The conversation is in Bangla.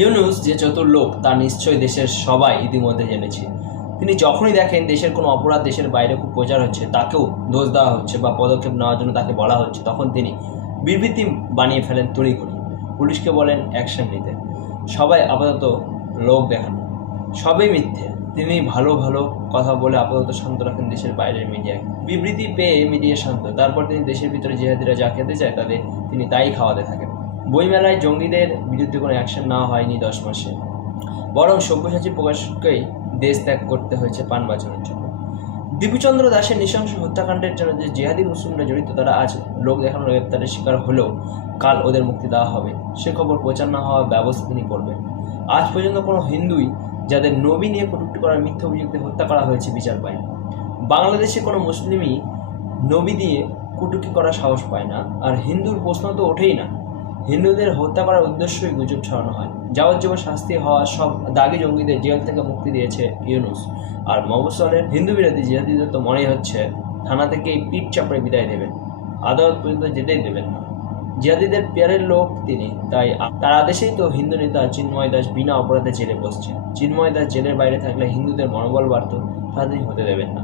ইউনূস যে চতুর লোক তা নিশ্চয়ই দেশের সবাই ইতিমধ্যে জেনেছে। তিনি যখনই দেখেন দেশের কোনো অপরাধ দেশের বাইরে খুব প্রচার হচ্ছে, তাকেও দোষ দেওয়া হচ্ছে বা পদক্ষেপ নেওয়ার জন্য তাকে বলা হচ্ছে, তখন তিনি বিবৃতি বানিয়ে ফেলেন তড়িঘড়ি। পুলিশকে বলেন অ্যাকশন নিতে। সবাই আপাতত লোক দেখানো, সবই মিথ্যে। তিনি ভালো ভালো কথা বলে আপাতত শান্ত রাখেন দেশের বাইরের মিডিয়াকে। বিবৃতি পেয়ে মিডিয়া শান্ত। তারপর তিনি দেশের ভিতরে জিহাদিরা যা খেতে চায় তাদের তিনি তাই খাওয়াতে থাকেন। বইমেলায় জঙ্গিদের বিরুদ্ধে কোনো অ্যাকশন নেওয়া হয়নি 10 মাসে, বরং সব্যসাচী প্রকাশকেই দেশ ত্যাগ করতে হয়েছে পান বাঁচানোর জন্য। দীপুচন্দ্র দাসের নৃশংস হত্যাকাণ্ডের জন্য যে জিহাদি মুসলিমরা জড়িত, তারা আজ লোক দেখানোর গ্রেপ্তারের শিকার হলেও কাল ওদের মুক্তি দেওয়া হবে, সে খবর প্রচার না হওয়ার ব্যবস্থা তিনি করবেন। আজ পর্যন্ত কোনো হিন্দুই যাদের নবী নিয়ে কটূক্তি করার মিথ্যা অভিযুক্তে হত্যা করা হয়েছে বিচার পায়নি। বাংলাদেশে কোনো মুসলিমই নবী দিয়ে কটূক্তি করার সাহস পায় না, আর হিন্দুর প্রশ্ন তো ওঠেই না। হিন্দুদের হত্যা করার উদ্দেশ্যই গুজব ছড়ানো হয়। যাবজ্জীবন শাস্তি হওয়া সব দাগি জঙ্গিদের জেল থেকে মুক্তি দিয়েছে ইউনূস। আর মফস্বলের হিন্দু বিরোধী জিহাদিদের তো মনেই হচ্ছে থানা থেকেই পিঠ চাপড়ে বিদায় দেবেন, আদালত পর্যন্ত যেতেই দেবেন না। জিহাদিদের পেয়ারের লোক তিনি, তাই তার আদেশেই তো হিন্দু নেতা চিন্ময় দাস বিনা অপরাধে জেলে বসছেন। চিন্ময় দাস জেলের বাইরে থাকলে হিন্দুদের মনোবল বাড়ত, তা তিনি হতে দেবেন না।